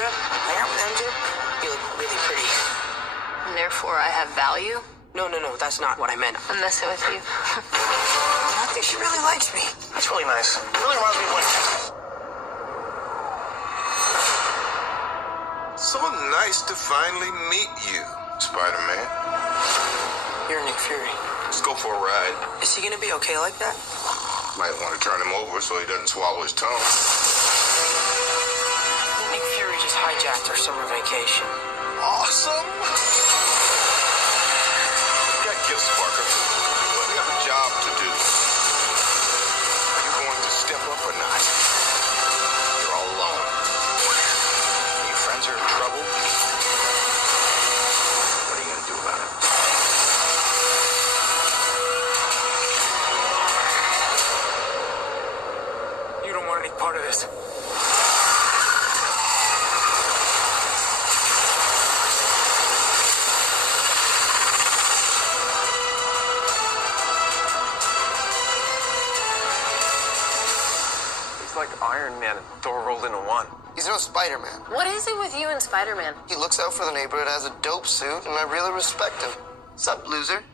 grab? Hang out with MJ? You look really pretty. And therefore I have value? No, that's not what I meant. I'm messing with you. I think she really likes me. That's really nice. It really reminds me of when... So nice to finally meet you, Spider-Man. You're Nick Fury. Let's go for a ride. Is he gonna be okay like that? Might want to turn him over so he doesn't swallow his tongue. Nick Fury just hijacked our summer vacation. Awesome! You got gifts, Parker. But you have a job to do. Are you going to step up or not? You're all alone. Your friends are in trouble. What are you going to do about it? You don't want any part of this. He's like Iron Man and Thor rolled into one. He's no Spider-Man. What is it with you and Spider-Man? He looks out for the neighborhood, has a dope suit, and I really respect him. Sup, loser?